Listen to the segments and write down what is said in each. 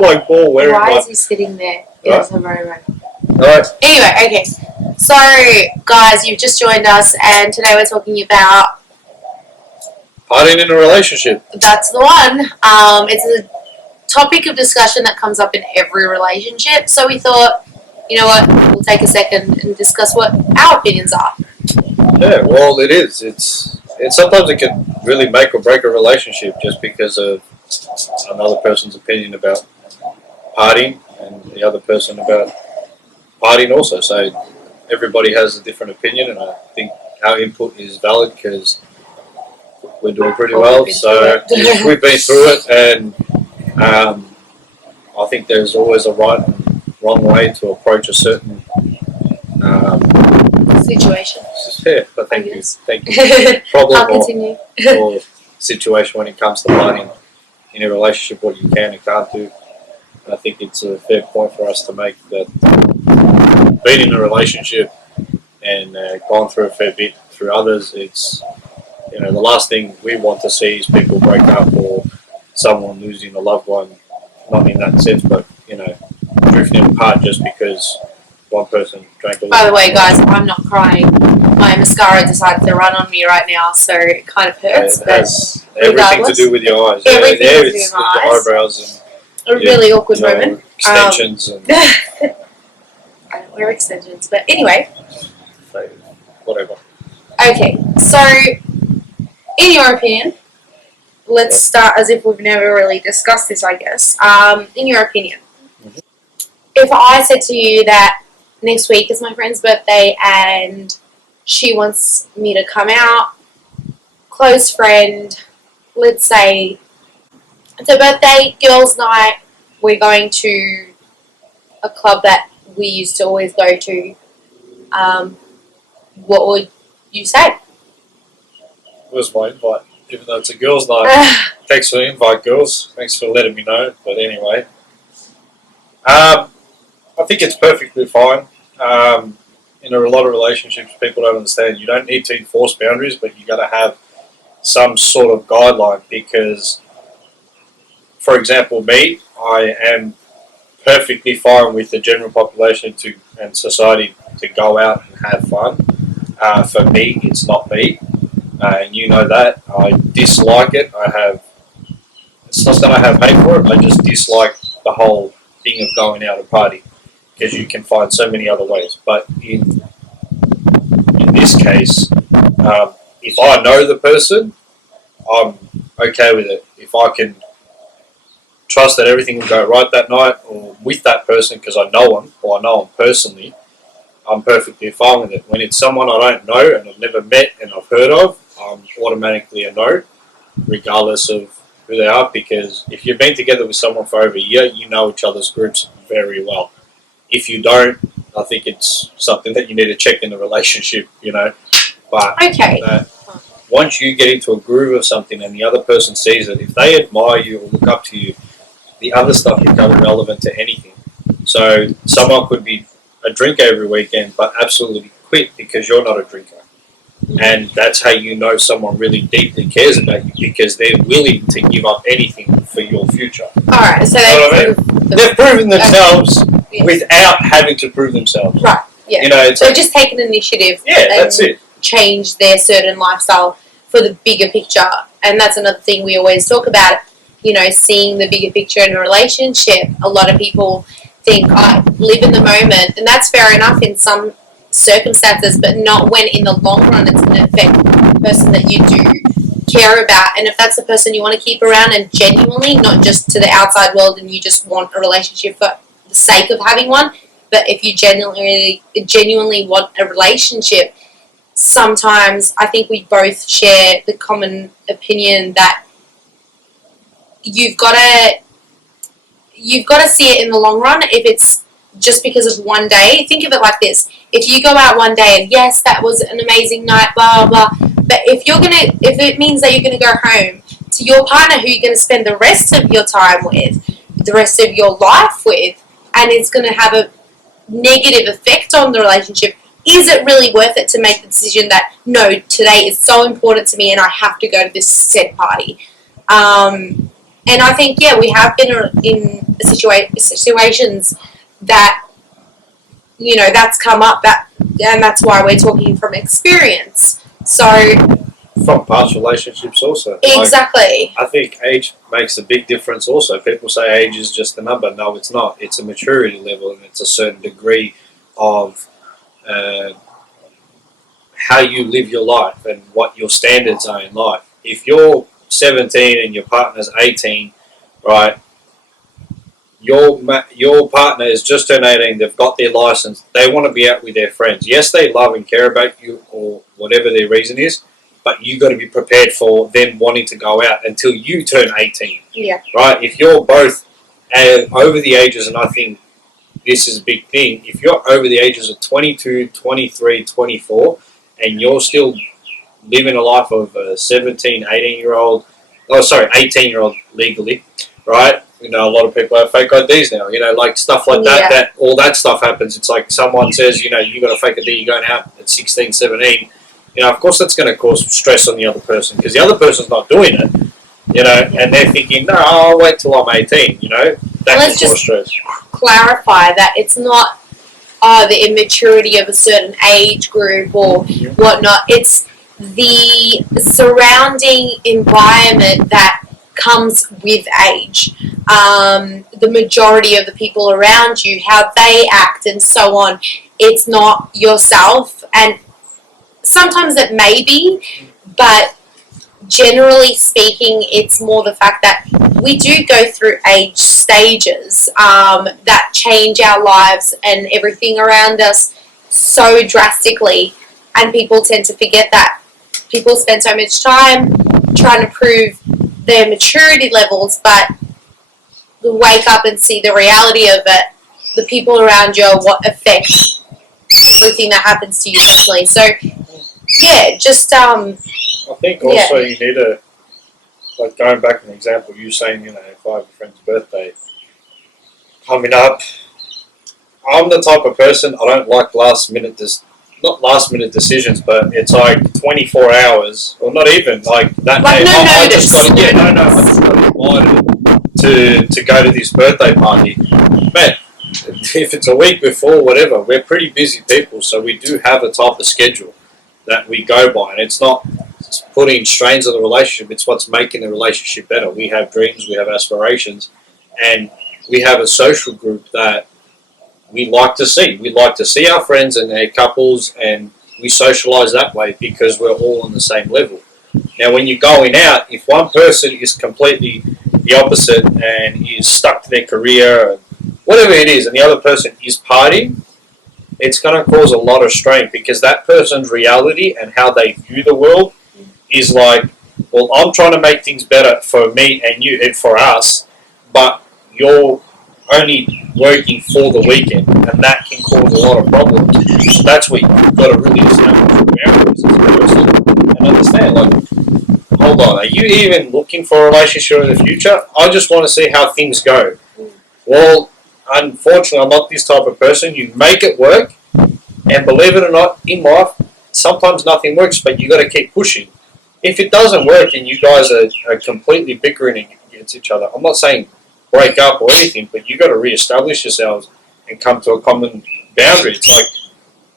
like Paul wearing Why my... is he sitting there? It Right. is a very right. Alright. Anyway, okay. So, guys, you've just joined us, and today we're talking about... Partying in a relationship. That's the one. It's a topic of discussion that comes up in every relationship, so we thought, you know what, we'll take a second and discuss what our opinions are. Yeah, well, it is. It's sometimes it can really make or break a relationship just because of another person's opinion about partying and the other person about partying also. So everybody has a different opinion, and I think our input is valid because we're doing pretty well. So we've been through it, and I think there's always a right and wrong way to approach a certain situation. Yeah, but thank you. I'll Problem continue. or situation when it comes to partying in a relationship, what you can and can't do. I think it's a fair point for us to make that being in a relationship and gone through a fair bit through others, it's, you know, the last thing we want to see is people break up or someone losing a loved one, not in that sense, but, you know, drifting apart just because one person drank a little. By the way, guys, I'm not crying. My mascara decided to run on me right now, so it kind of hurts. It has everything to do with your eyes. Everything to do with it's my your eyes. eyebrows and A really awkward moment. extensions and I don't wear extensions, but anyway. whatever. Okay, so in your opinion, let's start as if we've never really discussed this, I guess. In your opinion, if I said to you that next week is my friend's birthday and she wants me to come out, close friend, let's say it's a birthday, girls' night, we're going to a club that we used to always go to, what would you say? Where's my invite? Even though it's a girls' night. Thanks for the invite, girls. Thanks for letting me know. But anyway, I think it's perfectly fine. In a lot of relationships, people don't understand. You don't need to enforce boundaries, but you got to have some sort of guideline because, for example, me, I am perfectly fine with the general population and society to go out and have fun. For me, it's not me. And you know that. I dislike it. It's not that I have hate for it, I just dislike the whole thing of going out and party because you can find so many other ways. But in this case, if I know the person, I'm okay with it. If I can trust that everything will go right that night or with that person because I know them or I know them personally, I'm perfectly fine with it. When it's someone I don't know and I've never met and I've heard of, I'm automatically a no, regardless of who they are, because if you've been together with someone for over a year, you know each other's groups very well. If you don't, I think it's something that you need to check in the relationship, you know. But okay. Once you get into a groove of something and the other person sees it, if they admire you or look up to you, the other stuff becomes irrelevant to anything. So someone could be a drinker every weekend, but absolutely quit because you're not a drinker. And that's how you know someone really deeply cares about you because they're willing to give up anything for your future. Alright, so they've proven themselves without having to prove themselves. Right, yeah. You know, so just take an initiative that's it. Change their certain lifestyle for the bigger picture. And that's another thing we always talk about, you know, seeing the bigger picture in a relationship. A lot of people think, I live in the moment, and that's fair enough in some circumstances, but not when in the long run it's going to affect the person that you do care about. And if that's the person you want to keep around and genuinely, not just to the outside world and you just want a relationship for the sake of having one, but if you genuinely want a relationship, sometimes I think we both share the common opinion that you've got to see it in the long run. If it's just because of one day, think of it like this: if you go out one day and yes, that was an amazing night, blah blah blah, but if it means that you're gonna go home to your partner who you're gonna spend the rest of your time with, the rest of your life with, and it's gonna have a negative effect on the relationship, is it really worth it to make the decision that no, today is so important to me and I have to go to this said party? And I think, yeah, we have been in situations that, you know, that's come up, and that's why we're talking from experience. So from past relationships also. exactly. I think age makes a big difference also. People say age is just a number. No, it's not. It's a maturity level, and it's a certain degree of how you live your life and what your standards are in life. If you're 17 and your partner's 18, right? Your partner is just turned 18. They've got their license. They want to be out with their friends. Yes, they love and care about you, or whatever their reason is. But you got to be prepared for them wanting to go out until you turn 18. Yeah. Right? If you're both over the ages, and I think this is a big thing, if you're over the ages of 22, 23, 24, and you're still living a life of a 17, 18-year-old, 18-year-old legally, right? You know, a lot of people have fake IDs now, you know, like stuff like that, that all that stuff happens. It's like someone says, you know, you got a fake ID, you're going out at 16, 17. You know, of course that's going to cause stress on the other person because the other person's not doing it, you know, and they're thinking, no, I'll wait till I'm 18, you know. That can cause stress. Clarify that it's not the immaturity of a certain age group or whatnot. It's the surrounding environment that comes with age. The majority of the people around you, how they act and so on. It's not yourself, and sometimes it may be, but generally speaking, it's more the fact that we do go through age stages that change our lives and everything around us so drastically, and people tend to forget that. People spend so much time trying to prove their maturity levels, but wake up and see the reality of it. The people around you are what affects everything that happens to you personally. So yeah, just I think also you need to, like going back to an example, you saying, you know, if I have a friend's birthday coming up, I'm the type of person, I don't like not last minute decisions, but it's like 24 hours, or not even, like that like day. I just got invited to go to this birthday party. Man, if it's a week before, whatever, we're pretty busy people, so we do have a type of schedule that we go by, and it's not putting strains on the relationship, it's what's making the relationship better. We have dreams, we have aspirations, and we have a social group that we like to see. We like to see our friends and their couples, and we socialise that way because we're all on the same level. Now, when you're going out, if one person is completely the opposite and is stuck to their career, or whatever it is, and the other person is partying, it's going to cause a lot of strain because that person's reality and how they view the world is like, well, I'm trying to make things better for me and you and for us, but you're only working for the weekend, and that can cause a lot of problems. So that's where you've got to really establish your boundaries as a person and understand, like, hold on, are you even looking for a relationship in the future? I just want to see how things go. Well, unfortunately, I'm not this type of person. You make it work, and believe it or not, in life, sometimes nothing works, but you got to keep pushing. If it doesn't work and you guys are completely bickering against each other, I'm not saying break up or anything, but you got to re-establish yourselves and come to a common boundary. It's like,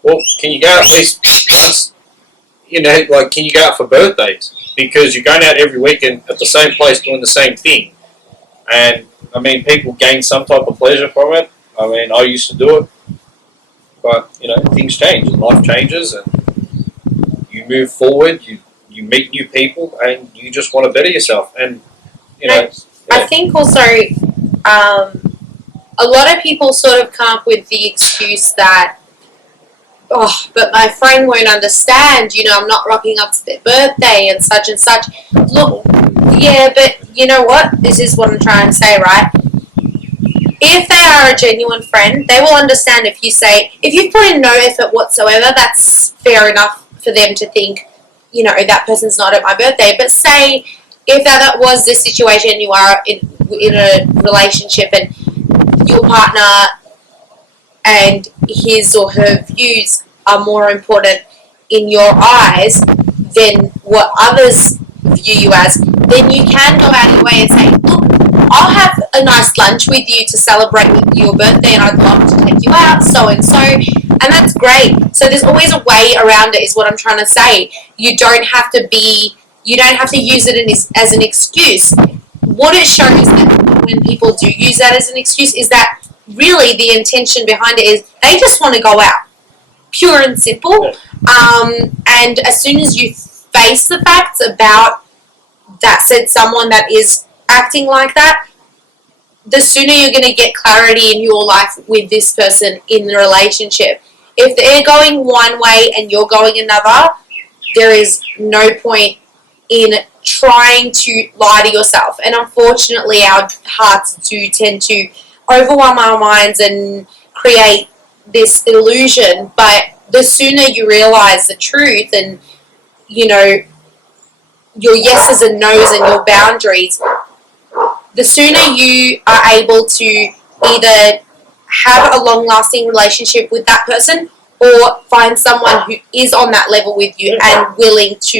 well, can you go out at least once? You know, like, can you go out for birthdays? Because you're going out every weekend at the same place doing the same thing. And, I mean, people gain some type of pleasure from it. I mean, I used to do it. But, you know, things change and life changes and you move forward, you meet new people and you just want to better yourself. And, you know... I think also a lot of people sort of come up with the excuse that, oh, but my friend won't understand, you know, I'm not rocking up to their birthday and such and such. Look, yeah, but you know what? This is what I'm trying to say, right? If they are a genuine friend, they will understand if you say, if you put in no effort whatsoever, that's fair enough for them to think, you know, that person's not at my birthday. But say, if that was the situation, you are in a relationship and your partner and his or her views are more important in your eyes than what others view you as, then you can go out of your way and say, look, I'll have a nice lunch with you to celebrate with your birthday, and I'd love to take you out, so and so, and that's great. So there's always a way around it, is what I'm trying to say. You don't have to use it as an excuse. What it shows that when people do use that as an excuse is that really the intention behind it is they just want to go out, pure and simple. And as soon as you face the facts about that said someone that is acting like that, the sooner you're going to get clarity in your life with this person in the relationship. If they're going one way and you're going another, there is no point in trying to lie to yourself. And unfortunately, our hearts do tend to overwhelm our minds and create this illusion. But the sooner you realize the truth and, you know, your yeses and nos and your boundaries, the sooner you are able to either have a long-lasting relationship with that person or find someone who is on that level with you and willing to,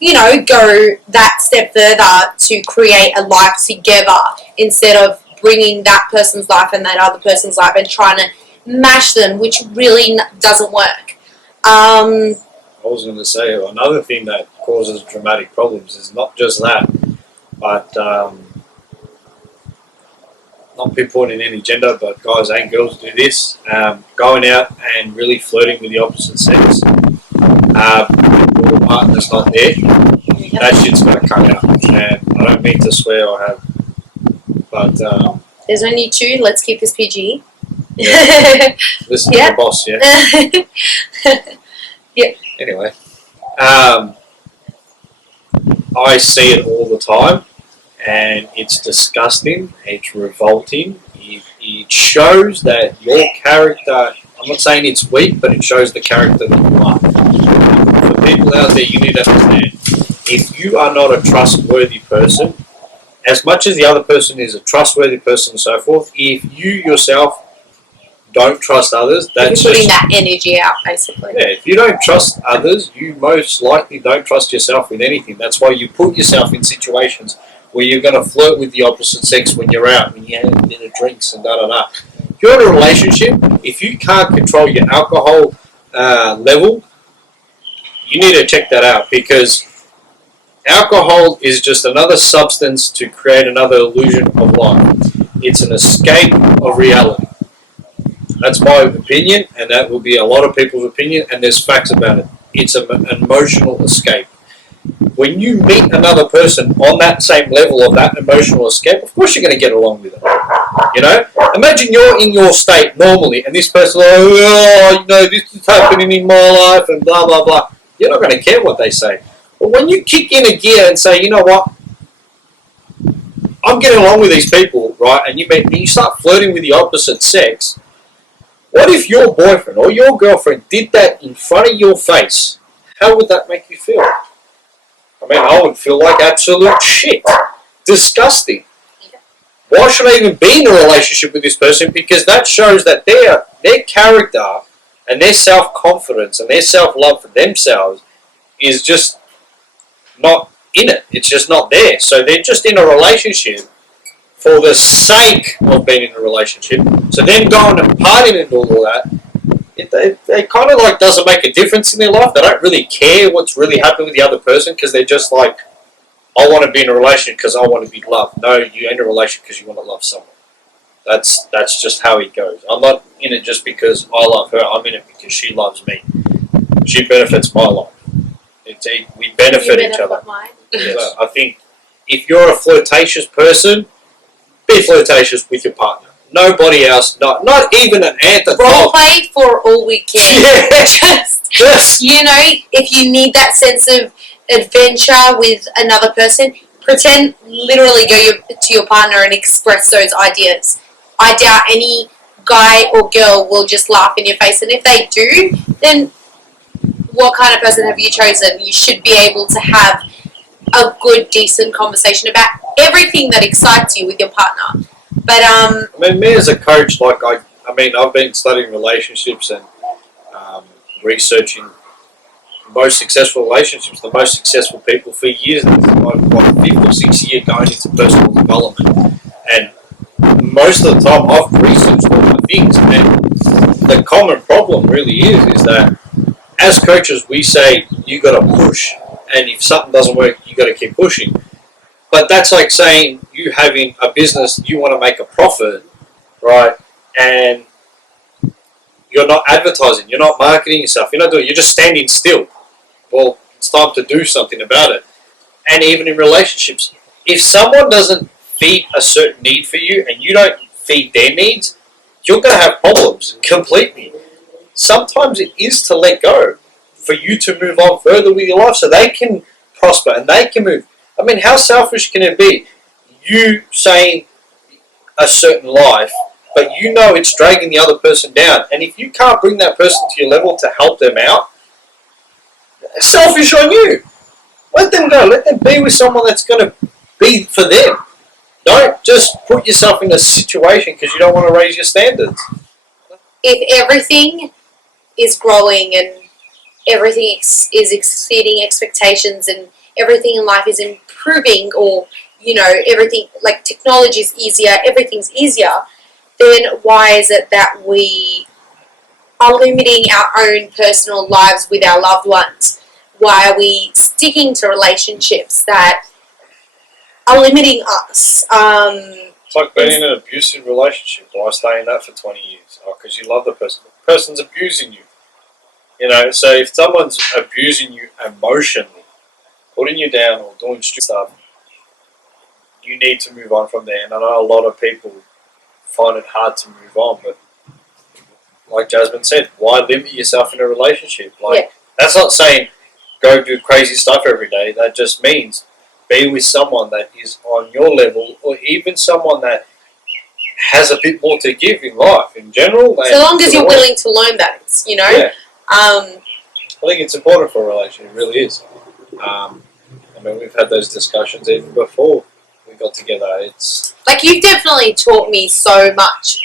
you know, go that step further to create a life together instead of bringing that person's life and that other person's life and trying to mash them, which really doesn't work. I was going to say, another thing that causes dramatic problems is not just that, but not pinpointing any gender, but guys and girls do this, going out and really flirting with the opposite sex. Your partner's not there, that shit's going to come out. And I don't mean to swear, I have, but there's only two. Let's keep this PG. Yeah. Listen to the boss, yeah. Yeah. Anyway, I see it all the time, and it's disgusting. It's revolting. It shows that your character. I'm not saying it's weak, but it shows the character that you are. For people out there, you need to understand: if you are not a trustworthy person, as much as the other person is a trustworthy person and so forth, if you yourself don't trust others, that's you're putting that energy out, basically. Yeah, if you don't trust others, you most likely don't trust yourself with anything. That's why you put yourself in situations where you're going to flirt with the opposite sex when you're out, when you have a bit of drinks and da-da-da. If you're in a relationship, if you can't control your alcohol level, you need to check that out, because alcohol is just another substance to create another illusion of life. It's an escape of reality. That's my opinion, and that will be a lot of people's opinion, and there's facts about it. It's an emotional escape. When you meet another person on that same level of that emotional escape, of course you're going to get along with them. You know? Imagine you're in your state normally, and this person, oh, you know, this is happening in my life, and blah, blah, blah. You're not going to care what they say. But when you kick in a gear and say, you know what, I'm getting along with these people, right, and you start flirting with the opposite sex, what if your boyfriend or your girlfriend did that in front of your face? How would that make you feel? I mean, I would feel like absolute shit. Disgusting. Why should I even be in a relationship with this person? Because that shows that their character and their self-confidence and their self-love for themselves is just not in it. It's just not there. So they're just in a relationship for the sake of being in a relationship. So then going and partying and all that, they kind of like doesn't make a difference in their life. They don't really care what's really happening with the other person, because they're just like, I want to be in a relationship because I want to be loved. No, you're in a relationship because you want to love someone. That's just how it goes. I'm not in it just because I love her. I'm in it because she loves me. She benefits my life. We benefit each other. Yes. I think if you're a flirtatious person, be flirtatious with your partner. Nobody else, not even an aunt. Role play for all we can. Yeah. Just, you know, if you need that sense of adventure with another person, pretend literally go to your partner and express those ideas. I doubt any guy or girl will just laugh in your face, and if they do, then what kind of person have you chosen? You should be able to have a good, decent conversation about everything that excites you with your partner. But I mean, me as a coach, like I've been studying relationships and researching most successful relationships, the most successful people for years. It's my 5th or 6th year going into personal development, most of the time I've researched all the things, and the common problem really is that as coaches we say you got to push, and if something doesn't work, you got to keep pushing. But that's like saying you having a business, you want to make a profit, right? And you're not advertising, you're not marketing yourself, you're not doing, you're just standing still. Well, it's time to do something about it. And even in relationships, if someone doesn't feed a certain need for you and you don't feed their needs, you're going to have problems completely. Sometimes it is to let go for you to move on further with your life so they can prosper and they can move. I mean, how selfish can it be? You saying a certain life, but you know it's dragging the other person down. And if you can't bring that person to your level to help them out, it's selfish on you. Let them go. Let them be with someone that's going to be for them. Don't just put yourself in a situation because you don't want to raise your standards. If everything is growing and everything is exceeding expectations and everything in life is improving, or everything, like technology is easier, everything's easier, then why is it that we are limiting our own personal lives with our loved ones? Why are we sticking to relationships that are limiting us? It's like being in an abusive relationship. Why stay in that for 20 years? Oh, because you love the person. The person's abusing you. So if someone's abusing you emotionally, putting you down or doing stupid stuff, you need to move on from there. And I know a lot of people find it hard to move on, but like Jasmine said, why limit yourself in a relationship? That's not saying go do crazy stuff every day. That just means be with someone that is on your level, or even someone that has a bit more to give in life in general. So long as you're willing to learn that, Yeah. I think it's important for a relationship. It really is. We've had those discussions even before we got together. It's like you've definitely taught me so much,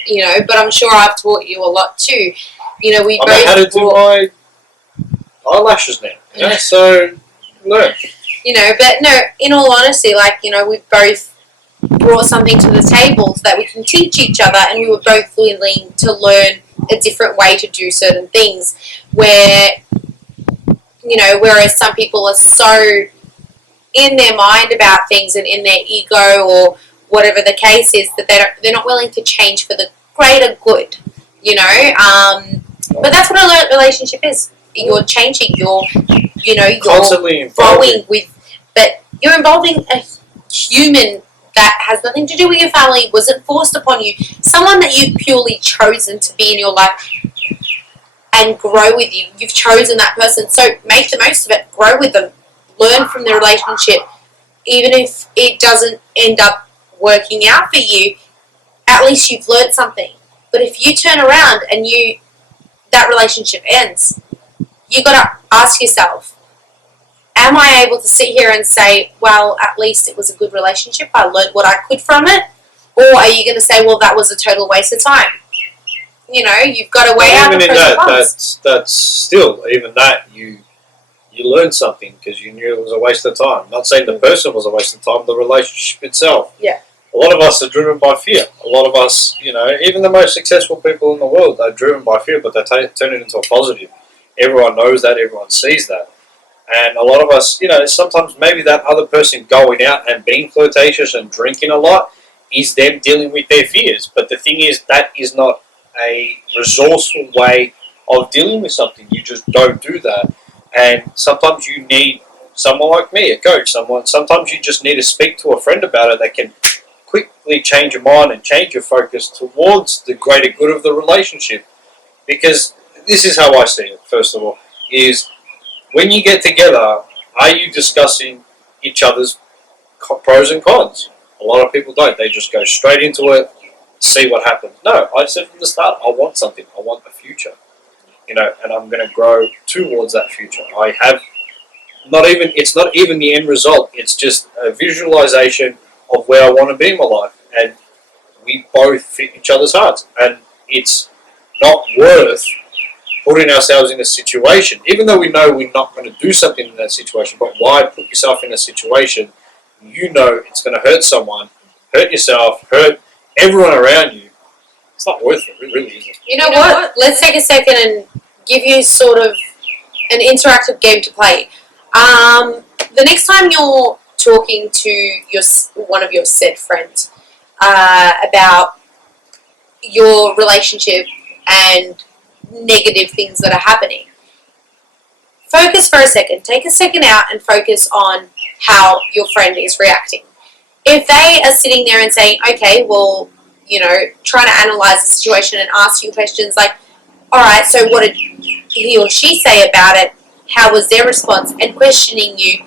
but I'm sure I've taught you a lot too. We both how to do my eyelashes now. So learn. But no, in all honesty, we've both brought something to the table so that we can teach each other, and we were both willing to learn a different way to do certain things. Whereas some people are so in their mind about things and in their ego or whatever the case is that they're not willing to change for the greater good. But that's what a relationship is. You're changing. You're constantly growing but you're involving a human that has nothing to do with your family, wasn't forced upon you, someone that you've purely chosen to be in your life and grow with you. You've chosen that person, so make the most of it, grow with them, learn from the relationship. Even if it doesn't end up working out for you, at least you've learned something. But if you turn around and that relationship ends, you got to ask yourself, am I able to sit here and say, well, at least it was a good relationship, I learned what I could from it? Or are you going to say, well, that was a total waste of time? You've got to weigh out the pros and cons. That's still, even that, you learned something because you knew it was a waste of time. Not saying the person was a waste of time, the relationship itself. Yeah. A lot of us are driven by fear. A lot of us, even the most successful people in the world, they're driven by fear, but they turn it into a positive. Everyone knows that, everyone sees that. And a lot of us, sometimes maybe that other person going out and being flirtatious and drinking a lot is them dealing with their fears. But the thing is, that is not a resourceful way of dealing with something. You just don't do that. And sometimes you need someone like me, a coach, sometimes you just need to speak to a friend about it that can quickly change your mind and change your focus towards the greater good of the relationship. Because this is how I see it, first of all, is when you get together, are you discussing each other's pros and cons? A lot of people don't. They just go straight into it, see what happens. No, I said from the start, I want something. I want a future. And I'm going to grow towards that future. It's not even the end result. It's just a visualization of where I want to be in my life. And we both fit each other's hearts. And it's not worth putting ourselves in a situation, even though we know we're not going to do something in that situation, but why put yourself in a situation it's going to hurt someone, hurt yourself, hurt everyone around you, it's not worth it. It really isn't. You know what? Let's take a second and give you sort of an interactive game to play. The next time you're talking to one of your said friends about your relationship and negative things that are happening, focus for a second. Take a second out and focus on how your friend is reacting. If they are sitting there and saying, okay, well, trying to analyze the situation and ask you questions like, all right, so what did he or she say about it? How was their response? And questioning you.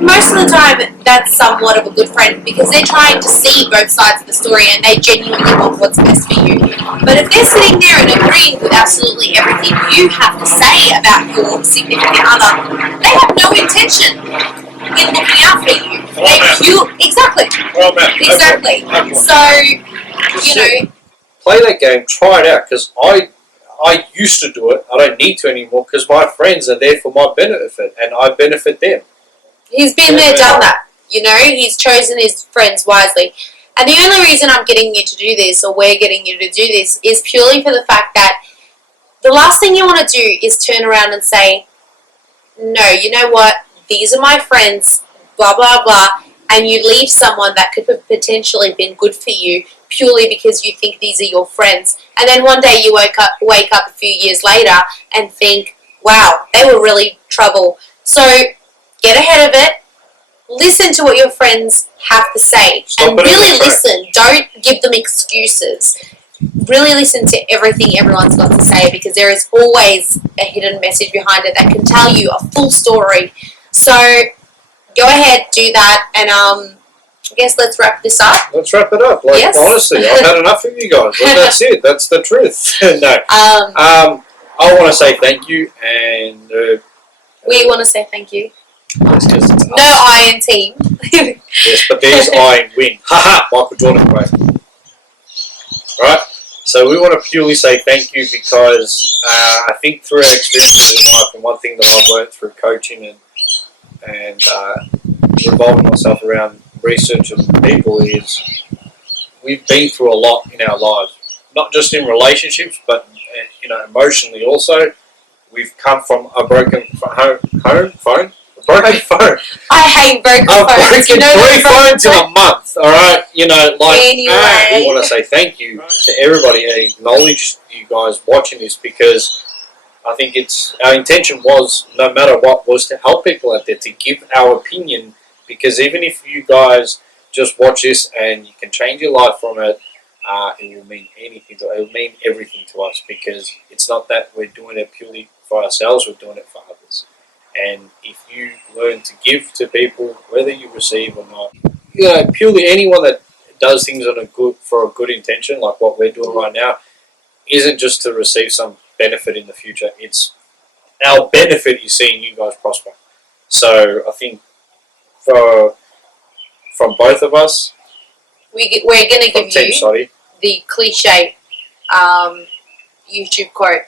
Most of the time, that's somewhat of a good friend because they're trying to see both sides of the story and they genuinely want what's best for you. But if they're sitting there and agreeing with absolutely everything you have to say about your significant other, they have no intention in looking out for you. Exactly. Well, man, Exactly. okay. So, Play that game. Try it out because I used to do it. I don't need to anymore because my friends are there for my benefit and I benefit them. he's been there, done that. He's chosen his friends wisely. And the only reason I'm getting you to do this, or we're getting you to do this, is purely for the fact that the last thing you want to do is turn around and say, no, you know what, these are my friends, blah, blah, blah, and you leave someone that could have potentially been good for you purely because you think these are your friends. And then one day you wake up a few years later and think, wow, they were really trouble. So get ahead of it. Listen to what your friends have to say. And really listen. Don't give them excuses. Really listen to everything everyone's got to say because there is always a hidden message behind it that can tell you a full story. So go ahead, do that, and I guess let's wrap this up. Let's wrap it up. Like, yes. Honestly, I've had enough of you guys. Well, that's it. That's the truth. No. I want to say thank you, and we want to say thank you. It's us. No I in team. Yes, but there's I in win. Haha, Michael Jordan quote. Right? So we want to purely say thank you because I think through our experiences in life, and one thing that I've learned through coaching and revolving myself around research of people is we've been through a lot in our lives, not just in relationships, but emotionally also. We've come from a broken phone. Broken phone. I hate broken phones. I've broken 3 phones in a month. All right, Anyway. we want to say thank you to everybody and acknowledge you guys watching this because I think our intention was, no matter what, was to help people out there, to give our opinion. Because even if you guys just watch this and you can change your life from it, it will mean anything. It will mean everything to us because it's not that we're doing it purely for ourselves. We're doing it for others. And if you learn to give to people, whether you receive or not, purely anyone that does things for a good intention, like what we're doing right now, isn't just to receive some benefit in the future. It's our benefit is seeing you guys prosper. So I think from both of us, we're going to give you the cliche YouTube quote.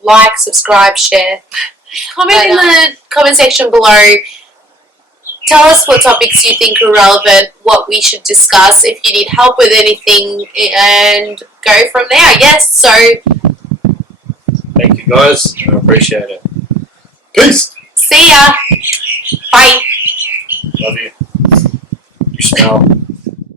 Like, subscribe, share. Comment in the comment section below. Tell us what topics you think are relevant, what we should discuss, if you need help with anything, and go from there. Yes, so thank you guys. I appreciate it. Peace. See ya. Bye. Love you. You smell.